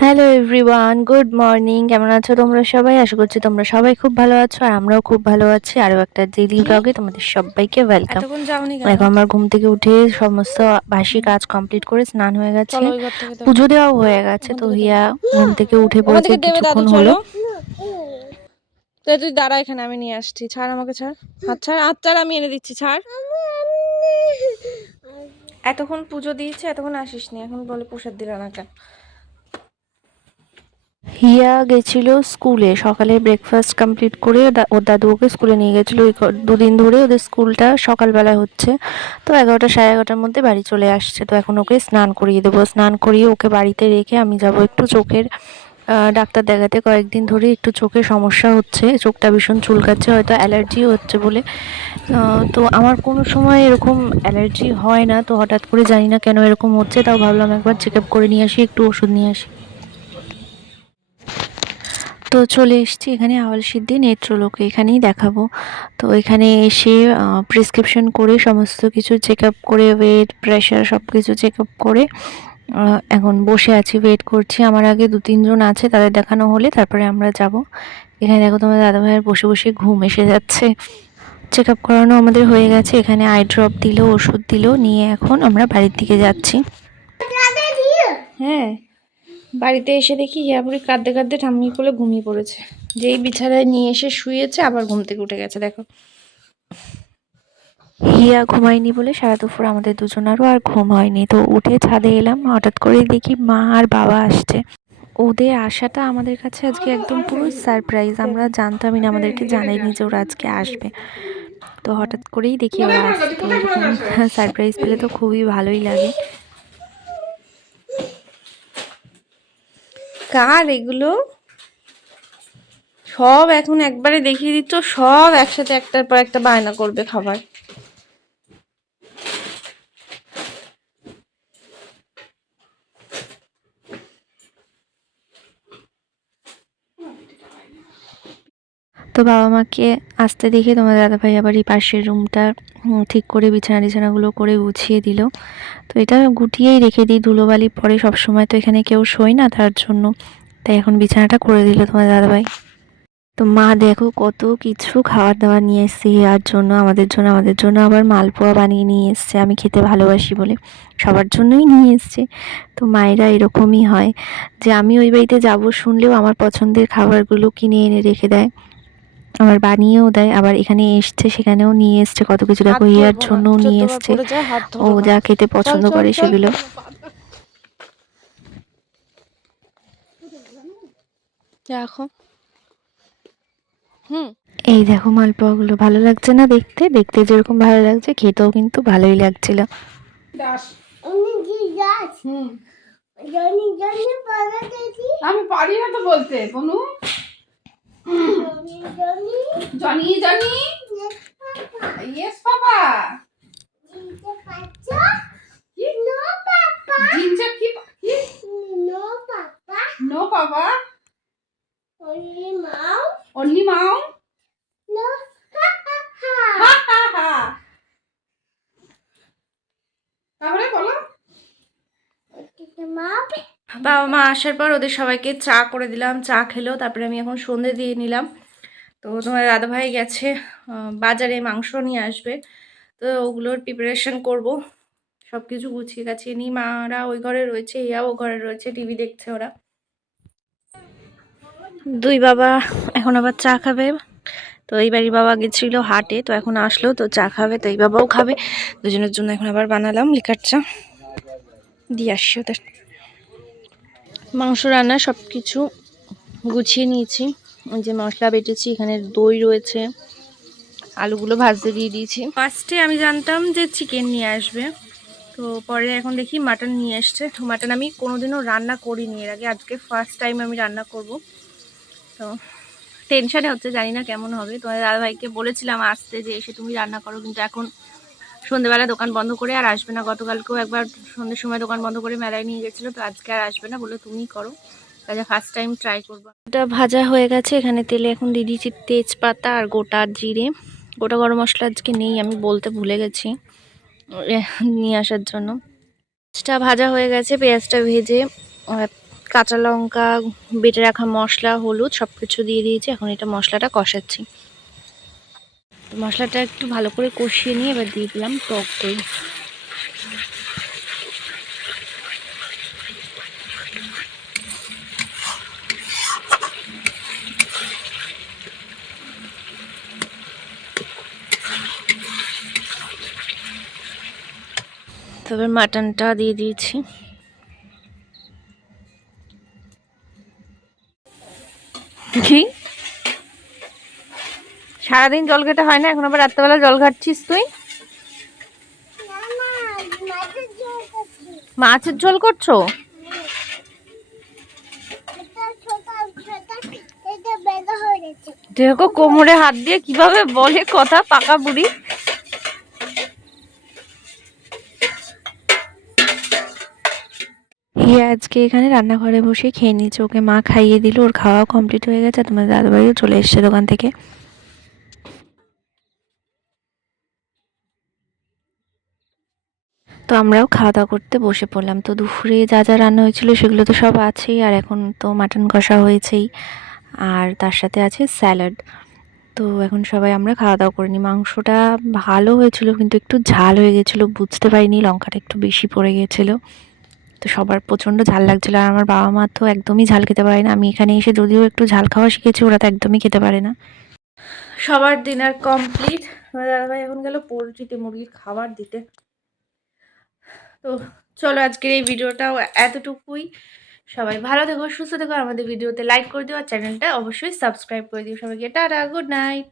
Hello everyone good morning কেমন আছো তোমরা সবাই? আশা করছি তোমরা সবাই খুব ভালো আছো আর আমরাও খুব ভালো আছি। আরও একটা ডেলি ব্লগে তোমাদের সবাইকে ওয়েলকাম এখন আমার ঘুম থেকে উঠে সমস্ত বাসি কাজ কমপ্লিট করে স্নান হয়ে গেছে। পুজো দেওয়াও হয়ে গেছে। তো হিয়া ঘুম থেকে উঠে পড়েছে কিছুক্ষণ হলো। তুই দাঁড়া এখানে আমি নিয়ে আসছি। ছাড় আমাকে ছাড়। হাত ছাড় হাত ছাড় আমি এনে দিচ্ছি ছাড়। এতক্ষণ পুজো দিয়েছে, এতক্ষণ আসিস নি। এখন বলে প্রসাদ দিল না কেন? হিয়া গেছিল স্কুলে, সকালে ব্রেকফাস্ট কমপ্লিট করে ওর দাদু ওকে স্কুলে নিয়ে গেছিল। ওই দুদিন ধরে ওদের স্কুলটা সকালবেলায় হচ্ছে। তো এগারোটা সাড়ে এগারোটার মধ্যে বাড়ি চলে আসছে। তো এখন ওকে স্নান করিয়ে দেবো। স্নান করিয়ে ওকে বাড়িতে রেখে আমি যাব একটু চোখের ডাক্তার দেখাতে কয়েকদিন ধরে একটু চোখে সমস্যা হচ্ছে, চোখটা ভীষণ চুলকাচ্ছে, হয়তো অ্যালার্জি হচ্ছে বলে। তো আমার কোনো সময় এরকম অ্যালার্জি হয় না, তো হঠাৎ করে জানি না কেন এরকম হচ্ছে, তাও ভাবলাম একবার চেক আপ করে নিয়ে আসি, একটু ওষুধ নিয়ে আসি। তো চলে এসেছি এখানে আওয়াল সিদ্ধি নেত্রলোকে, এখানেই দেখাবো। তো এখানে এসে প্রেসক্রিপশন করে সমস্ত কিছু চেক আপ করে ওয়েট প্রেশার সব কিছু চেক আপ করে এখন বসে আছি ওয়েট করছি। আমার আগে দু, তিনজন আছে, তাদের দেখানো হলে তারপরে আমরা যাব। এখানে দেখো তোমার দাদাভাইয়ের বসে বসে ঘুম এসে যাচ্ছে। চেক আপ করানো আমাদের হয়ে গেছে। এখানে আই ড্রপ দিল, ওষুধ দিল, নিয়ে এখন আমরা বাড়ির দিকে যাচ্ছি। হ্যাঁ বাড়িতে এসে দেখি হিয়াপুরি কাঁদতে কাঁদতে ঠাম্মি কোলে ঘুমিয়ে পড়েছে। যেই বিছানায় নিয়ে এসে শুয়েছে, আবার ঘুম থেকে উঠে গেছে, দেখো। হিয়া ঘুমায়নি বলে সারা দুপুর আমাদের দুজনারও আর ঘুম হয়নি। তো উঠে ছাদে এলাম, হঠাৎ করে দেখি মা আর বাবা আসছে। ওদের আসাটা আমাদের কাছে আজকে একদম পুরো সারপ্রাইজ আমরা জানতামই না, আমাদেরকে জানাইনি যে ওরা আজকে আসবে। তো হঠাৎ করেই দেখি ওরা আসছে সারপ্রাইজ পেলে তো খুবই ভালোই লাগে। কার এগুলো? সব এখন একবারে দেখিয়ে দিচ্ছ, সব একসাথে একটার পর একটা বায়না করবে খাবার। তো বাবা মাকে আসতে দেখে তোমার দাদাভাই আবার এই পাশের রুমটা ঠিক করে বিছানা টিছানাগুলো করে গুছিয়ে দিল। তো এটা গুটিয়েই রেখে দিই, ধুলোবালি পরে সব সময় তো এখানে কেউ শোয় না তার জন্য। তাই এখন বিছানাটা করে দিল তোমার দাদাভাই। তো মা দেখো কত কিছু খাবার দাবার নিয়ে এসছে আর জন্য, আমাদের জন্য আমাদের জন্য আবার মালপোয়া বানিয়ে নিয়ে এসছে, আমি খেতে ভালোবাসি বলে। সবার জন্যই নিয়ে এসছে। তো মায়েরা এরকমই হয় যে, আমি ওই বাড়িতে যাব শুনলেও আমার পছন্দের খাবারগুলো কিনে এনে রেখে দেয়। আবার বানিয়েও দেয় আবার এখানে এসছে সেখানেও নিয়ে এসছে কত কিছু দেখো ইয়ার জন্য নিয়ে এসছে। ও যা খেতে পছন্দ করে সেগুলো। দেখো হুম। এই দেখো মালপোয়াগুলো ভালো লাগছে না দেখতে? দেখতে যেরকম ভালো লাগছে খেতেও কিন্তু ভালোই লাগছিল। আমি পারি না তো বলতে বনু। Johny Johny? ইয়েস পাপা জিনচা কি কি? নো পাপা অনলি মাও তাহলে বলো। বাবা মা আসার পর ওদের সবাইকে চা করে দিলাম, চা খেলো, তারপরে আমি এখন সন্ধে দিয়ে নিলাম। তো তোমার দাদাভাই গেছে বাজারে মাংস নিয়ে আসবে। তো ওগুলোর প্রিপারেশন করব। সব কিছু গুছিয়ে গাছিয়ে নিই। মারা ওই ঘরে রয়েছে, ইয়াও ঘরে রয়েছে টিভি দেখছে ওরা। দুই বাবা এখন আবার চা খাবে। তো এই বাড়ির বাবা গেছিল হাটে, তো এখন আসলো, তো চা খাবে, তো এই বাবাও খাবে। দুজনের জন্য এখন আবার বানালাম লিকার চা দিয়ে আসছি ওদের। মাংস রান্না সব কিছু গুছিয়ে নিয়েছি। যে মশলা বেটেছি, এখানে দই রয়েছে, আলুগুলো ভাজতে দিয়ে দিয়েছি। ফার্স্টে আমি জানতাম যে চিকেন নিয়ে আসবে। তো পরে এখন দেখি মাটন নিয়ে এসছে। তো মাটন আমি কোনোদিনও রান্না করিনি, এর আগে আজকে ফার্স্ট টাইম আমি রান্না করব। তো টেনশানে হচ্ছে, জানি না কেমন হবে। তোমার দাদাভাইকে বলেছিলাম আসতে যে এসে তুমি রান্না করো, কিন্তু এখন সন্ধ্যেবেলা দোকান বন্ধ করে আর আসবে না। গতকালকেও একবার সন্ধ্যের সময় দোকান বন্ধ করে মেলায় নিয়ে গেছিল, তো আজকে আর আসবে না বলে তুমিই করো। ফার্স্ট টাইম ট্রাই করব। এটা ভাজা হয়ে গেছে, এখানে তেলে এখন দিয়ে দিয়েছি তেজপাতা আর গোটা জিরে। গোটা গরম মশলা আজকে নেই, আমি বলতে ভুলে গেছি নিয়ে আসার জন্য। পেঁয়াজটা ভাজা হয়ে গেছে, পেঁয়াজটা ভেজে কাঁচা লঙ্কা, বেটে রাখা মশলা, হলুদ সব কিছু দিয়ে দিয়েছি, এখন এটা মশলাটা কষাচ্ছি। মশলাটা একটু ভালো করে কষিয়ে নিয়ে এবার দিয়ে দিলাম টক দই। তবে মাটনটা দিয়ে দিয়েছি। কি সারাদিন জল খেতে হয় না, এখন আবার রাত্রেবেলা জল ঘাটছিস তুই? মাছের ঝোল করছ? দেখো কোমরে হাত দিয়ে কীভাবে বলে কথা পাকা বুড়ি। আজকে এখানে রান্নাঘরে বসে খেয়ে নিয়েছে, ওকে মা খাইয়ে দিল, ওর খাওয়া কমপ্লিট হয়ে গেছে তোমার দাদাবাড়িও চলে এসছে দোকান থেকে। তো আমরাও খাওয়া দাওয়া করতে বসে পড়লাম। তো দুপুরে যা যা রান্না হয়েছিল সেগুলো তো সব আছেই, আর এখন তো মাটন কষা হয়েছেই, আর তার সাথে আছে স্যালাড তো এখন সবাই আমরা খাওয়া দাওয়া করে নিই। মাংসটা ভালো হয়েছিল, কিন্তু একটু ঝাল হয়ে গেছিল, বুঝতে পারিনি, লঙ্কাটা একটু বেশি পড়ে গিয়েছিল তো সবার প্রচণ্ড ঝাল লাগছিল, আর আমার বাবা মা তো একদমই ঝাল খেতে পারে না। আমি এখানে এসে যদিও একটু ঝাল খাওয়া শিখেছি, ওরা তো একদমই খেতে পারে না। সবার ডিনার কমপ্লিট দাদাভাই এখন গেল পোলট্রিতে মুরগির খাবার দিতে। তো চলো আজকের এই ভিডিওটাও এতটুকুই। সবাই ভালো থেকো, সুস্থ থেকো আমাদের ভিডিওতে লাইক করে দিও, আর চ্যানেলটা অবশ্যই সাবস্ক্রাইব করে দিও। সবাইকে টাটা গুড নাইট